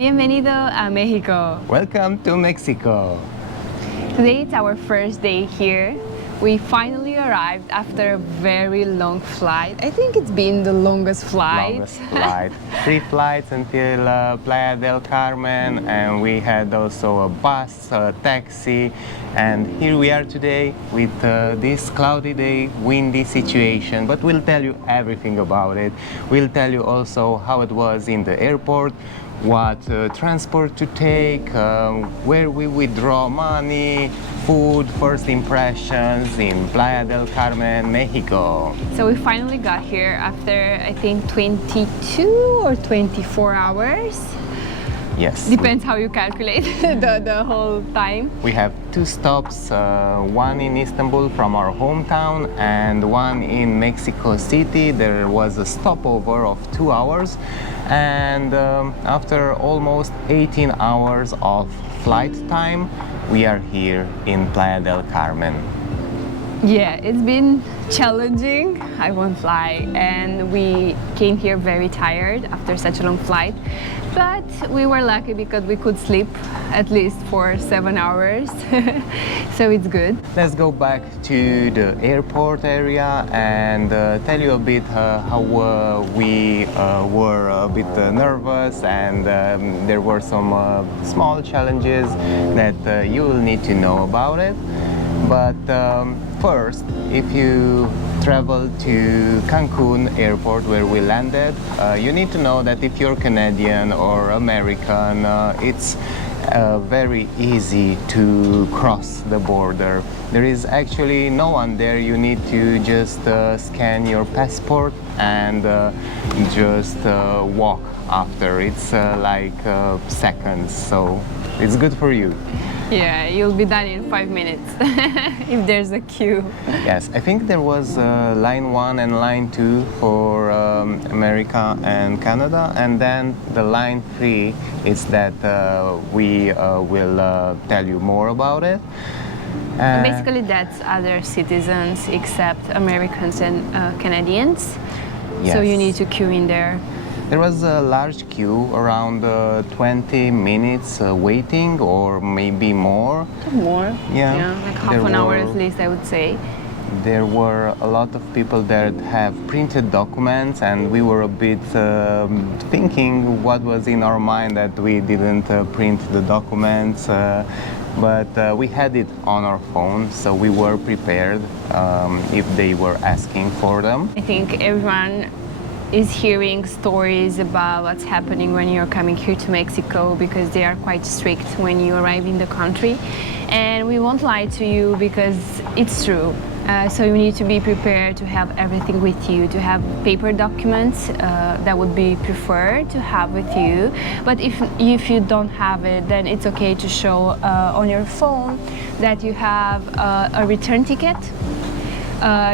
Bienvenido a Mexico. Welcome to Mexico. Today it's our first day here. We finally arrived after a very long flight. I think it's been the longest flight. Longest flight. 3 flights until Playa del Carmen, and we had also a bus, a taxi, and here we are today with this cloudy day, windy situation, but we'll tell you everything about it. We'll tell you also how it was in the airport, what transport to take, where we withdraw money, food, first impressions in Playa del Carmen, Mexico. So we finally got here after I think 22 or 24 hours. Yes. Depends how you calculate the whole time. We have 2 stops, one in Istanbul from our hometown and one in Mexico City. There was a stopover of 2 hours, and after almost 18 hours of flight time, we are here in Playa del Carmen. Yeah, it's been challenging, I won't lie, and we came here very tired after such a long flight, but we were lucky because we could sleep at least for 7 hours, so it's good. Let's go back to the airport area and tell you a bit how we were a bit nervous, and there were some small challenges that you will need to know about it. But first, if you travel to Cancun airport where we landed, you need to know that if you're Canadian or American, it's very easy to cross the border. There is actually no one there. You need to just scan your passport and just walk after. It's like seconds, so it's good for you. Yeah, you'll be done in 5 minutes if there's a queue. Yes, I think there was line 1 and line 2 for America and Canada, and then the line 3 is that we will tell you more about it. Basically, that's other citizens except Americans and Canadians. Yes. So you need to queue in there. There was a large queue, around 20 minutes waiting, or maybe more. More? Yeah. Like half an hour at least, I would say. There were a lot of people there that have printed documents, and we were a bit thinking what was in our mind that we didn't print the documents, but we had it on our phone, so we were prepared if they were asking for them. I think everyone is hearing stories about what's happening when you're coming here to Mexico, because they are quite strict when you arrive in the country, and we won't lie to you because it's true. So you need to be prepared to have everything with you, to have paper documents that would be preferred to have with you, but if you don't have it, then it's okay to show on your phone that you have a return ticket.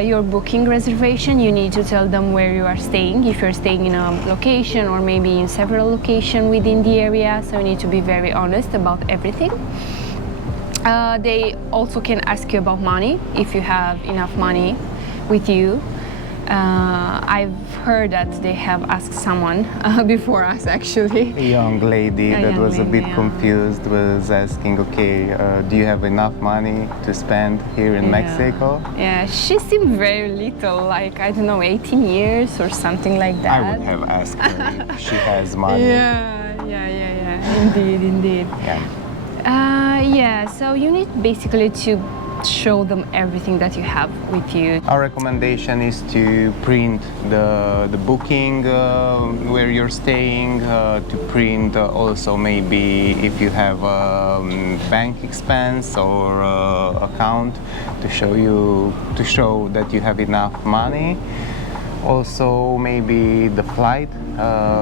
Your booking reservation, you need to tell them where you are staying, if you're staying in a location or maybe in several locations within the area, so you need to be very honest about everything. They also can ask you about money, if you have enough money with you. I've heard that they have asked someone before us, actually. A young lady that was a bit confused was asking, okay, do you have enough money to spend here in Mexico? Yeah, she seemed very little, like, I don't know, 18 years or something like that. I would have asked her if she has money. Yeah, indeed. Yeah, so you need basically to show them everything that you have with you. Our recommendation is to print the booking where you're staying, to print also maybe if you have a bank expense or account to show that you have enough money. Also maybe the flight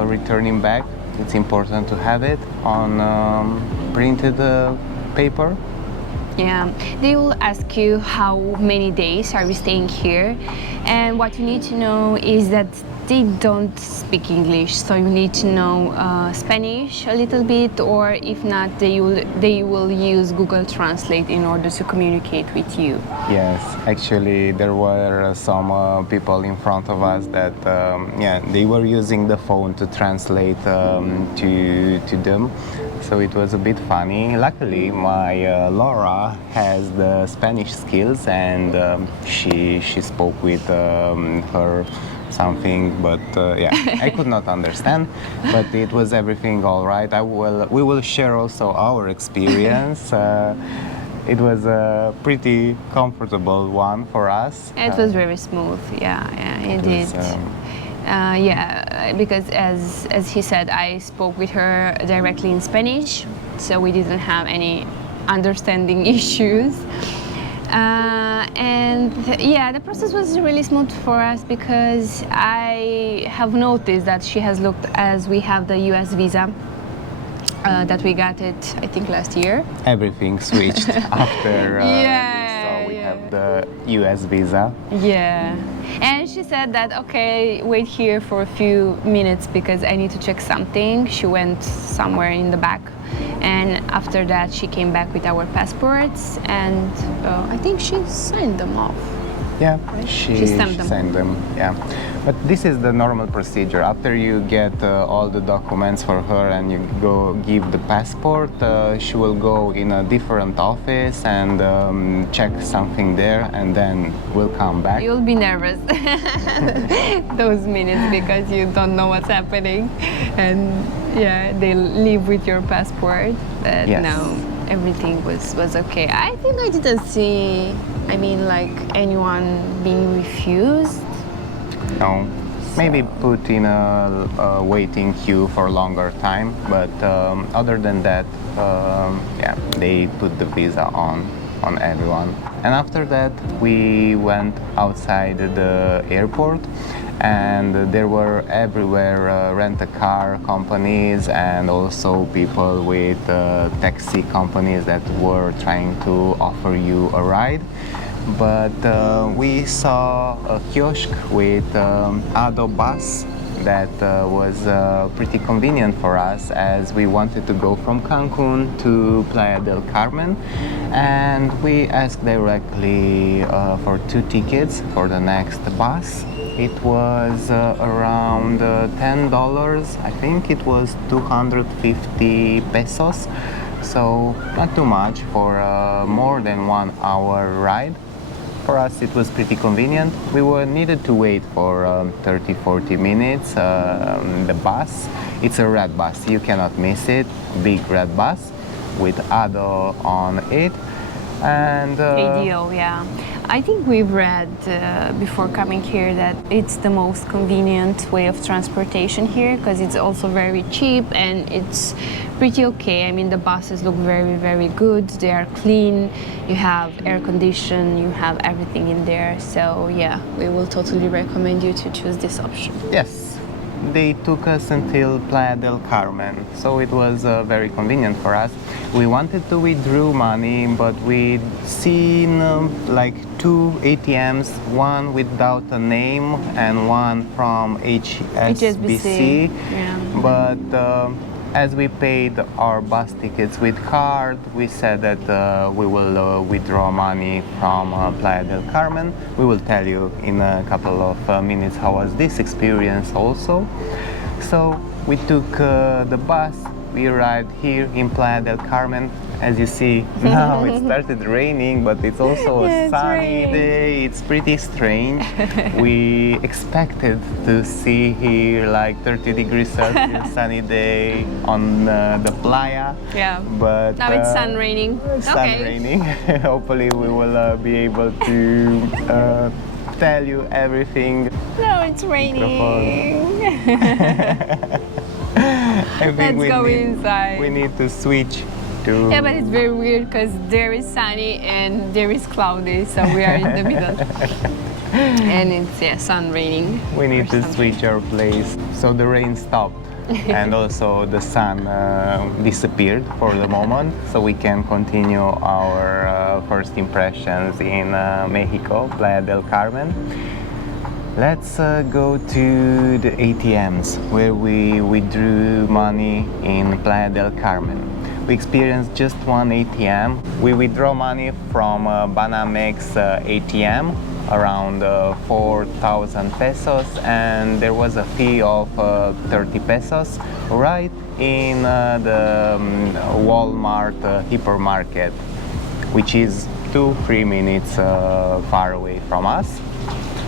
returning back. It's important to have it on printed paper. Yeah, they will ask you how many days are we staying here, and what you need to know is that they don't speak English, so you need to know Spanish a little bit, or if not, they will use Google Translate in order to communicate with you. Yes, actually there were some people in front of us that they were using the phone to translate to them. So it was a bit funny. Luckily, my Laura has the Spanish skills, and she spoke with her something, but I could not understand. But it was everything all right. We will share also our experience. It was a pretty comfortable one for us. It was very smooth. Yeah, indeed. Because as he said, I spoke with her directly in Spanish, so we didn't have any understanding issues. The process was really smooth for us because I have noticed that she has looked, as we have the US visa, that we got it, I think, last year. Everything switched after we have the US visa. Yeah. And she said that, okay, wait here for a few minutes because I need to check something. She went somewhere in the back. And after that, she came back with our passports, and I think she signed them off. Yeah, right? she stamped them. signed them. Yeah, but this is the normal procedure. After you get all the documents for her and you go give the passport, she will go in a different office and check something there, and then we'll come back. You'll be nervous those minutes because you don't know what's happening, and they leave with your passport. But no, everything was okay. I think I didn't see, anyone being refused. No, maybe put in a waiting queue for a longer time, but other than that, they put the visa on everyone. And after that, we went outside the airport, and there were everywhere rent-a-car companies and also people with taxi companies that were trying to offer you a ride. But we saw a kiosk with ADO bus that was pretty convenient for us, as we wanted to go from Cancun to Playa del Carmen, and we asked directly for 2 tickets for the next bus. It was around $10. I think it was 250 pesos, so not too much for a more than 1 hour ride. For us, it was pretty convenient. We needed to wait for 30-40 minutes. The bus, it's a red bus, you cannot miss it. Big red bus with ADO on it. And ADO, yeah. I think we've read before coming here that it's the most convenient way of transportation here because it's also very cheap and it's pretty okay. I mean, the buses look very, very good. They are clean. You have air condition. You have everything in there. So yeah, we will totally recommend you to choose this option. Yes. They took us until Playa del Carmen, so it was very convenient for us. We wanted to withdraw money, but we'd seen like 2 ATMs, one without a name and one from HSBC. Yeah. But as we paid our bus tickets with card, we said that we will withdraw money from Playa del Carmen. We will tell you in a couple of minutes how was this experience also. So we took the bus, we arrived here in Playa del Carmen. As you see, now it started raining, but it's also a sunny day. It's pretty strange. We expected to see here like 30 degrees Celsius sunny day on the playa. Yeah. But now it's sun raining. Raining. Hopefully we will be able to tell you everything. No, it's raining. Let's go inside. We need to switch. Yeah, but it's very weird because there is sunny and there is cloudy, so we are in the middle. And it's sun raining. We need to switch our place. So the rain stopped and also the sun disappeared for the moment, so we can continue our first impressions in Mexico, Playa del Carmen. Let's go to the ATMs where we withdrew money in Playa del Carmen. We experienced just one ATM. We withdraw money from Banamex ATM around 4,000 pesos, and there was a fee of 30 pesos right in the Walmart hypermarket, which is 2-3 minutes far away from us.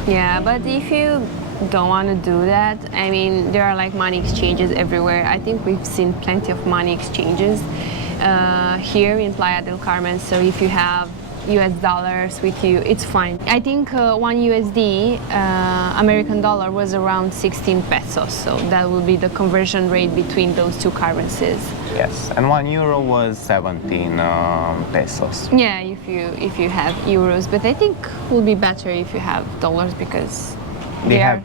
Yeah, but if you don't want to do that, I mean, there are like money exchanges everywhere. I think we've seen plenty of money exchanges here in Playa del Carmen. So if you have US dollars with you, it's fine. I think 1 USD American dollar was around 16 pesos. So that will be the conversion rate between those two currencies. Yes, and 1 euro was 17 pesos. Yeah, if you have euros, but I think it will be better if you have dollars because they have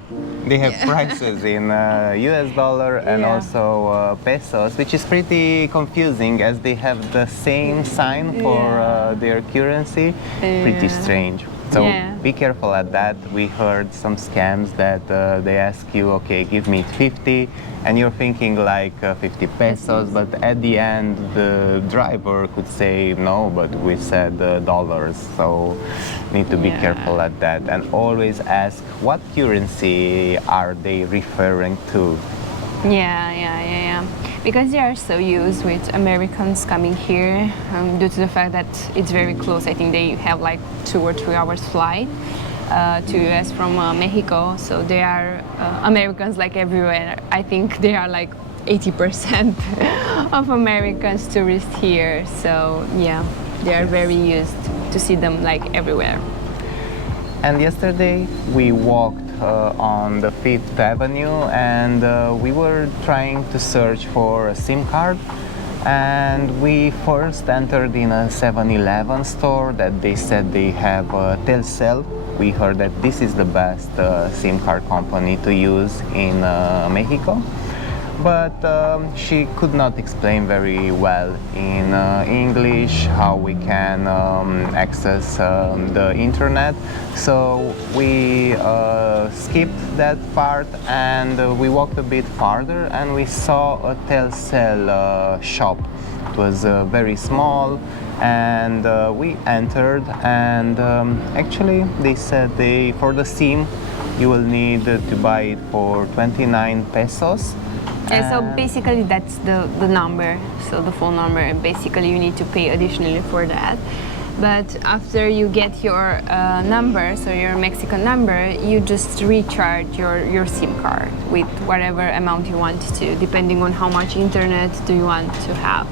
prices in US dollar and also pesos, which is pretty confusing as they have the same sign for their currency. Pretty strange. So be careful at that. We heard some scams that they ask you, okay, give me 50, and you're thinking like 50 pesos, but at the end the driver could say no, but we said dollars. So need to be careful at that, and always ask what currency are they referring to. Yeah. Because they are so used with Americans coming here due to the fact that it's very close. I think they have like 2 or 3 hours flight to US from Mexico. So they are Americans like everywhere. I think they are like 80% of Americans tourists here. So yeah, they are very used to see them like everywhere. And yesterday we walked on the 5th Avenue, and we were trying to search for a SIM card, and we first entered in a 7-Eleven store that they said they have Telcel. We heard that this is the best SIM card company to use in Mexico, but she could not explain very well in English how we can access the internet. So we skipped that part, and we walked a bit farther, and we saw a Telcel shop. It was very small, and we entered, and actually they said for the SIM you will need to buy it for 29 pesos. Yeah, so basically that's the number, so the phone number, and basically you need to pay additionally for that. But after you get your number, so your Mexican number, you just recharge your SIM card with whatever amount you want to, depending on how much internet do you want to have.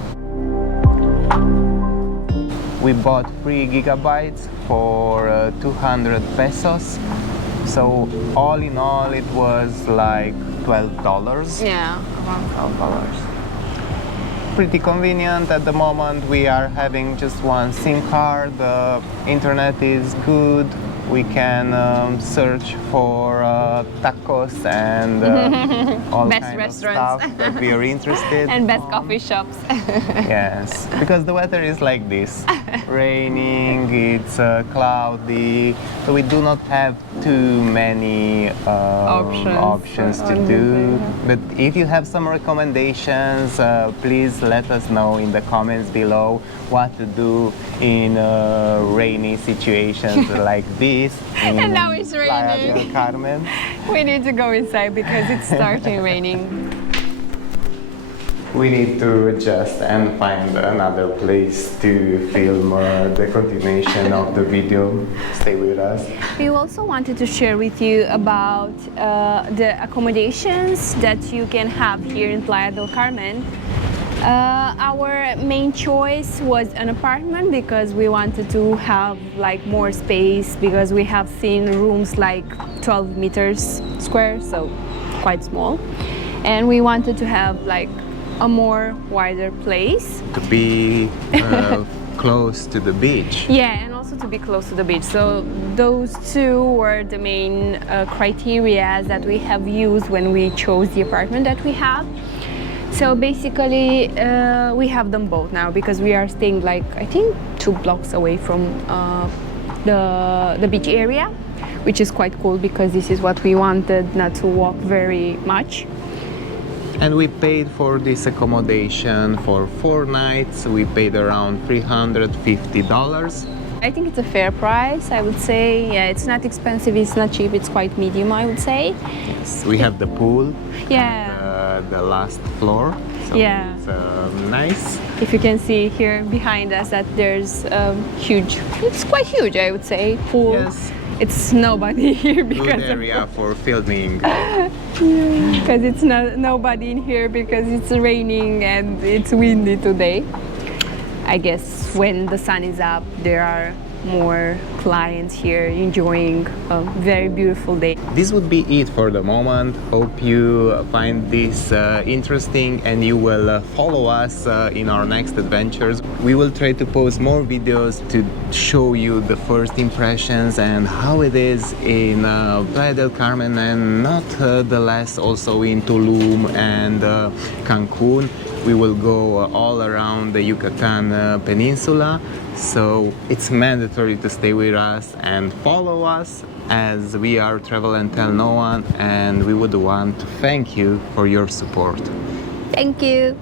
We bought 3 gigabytes for 200 pesos. So all in all, it was like $12. Yeah, around $12. Pretty convenient. At the moment we are having just one SIM card. The internet is good. We can search for tacos and all best kind restaurants of stuff that we are interested and best coffee shops. Yes, because the weather is like this. Raining, it's cloudy, so we do not have too many options to do. But if you have some recommendations, please let us know in the comments below what to do in rainy situations like this. And now it's Playa del raining. Carmen. We need to go inside because it's starting raining. We need to adjust and find another place to film the continuation of the video. Stay with us. We also wanted to share with you about the accommodations that you can have here in Playa del Carmen. Our main choice was an apartment because we wanted to have like more space, because we have seen rooms like 12 meters square, so quite small, and we wanted to have like a more wider place To be close to the beach. Yeah, and also to be close to the beach. So those two were the main criteria that we have used when we chose the apartment that we have. So basically we have them both now because we are staying like I think 2 blocks away from the beach area. which is quite cool because this is what we wanted, not to walk very much. And we paid for this accommodation for 4 nights. We paid around $350. I think it's a fair price, I would say. Yeah, it's not expensive, it's not cheap, it's quite medium, I would say. Yes, we have the pool. Yeah. The last floor. So Yeah. it's nice. If you can see here behind us that there's huge, it's quite huge, I would say, pool. Yes. It's nobody here Good because area for filming. because it's nobody in here because it's raining and it's windy today. I guess when the sun is up, there are more clients here enjoying a very beautiful day. This would be it for the moment. Hope you find this interesting and you will follow us in our next adventures. We will try to post more videos to show you the first impressions and how it is in Playa del Carmen, and not the less also in Tulum and Cancun. We will go all around the Yucatan Peninsula, so it's mandatory to stay with us and follow us, as we are Travel and Tell No One, and we would want to thank you for your support. Thank you.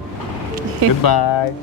Goodbye.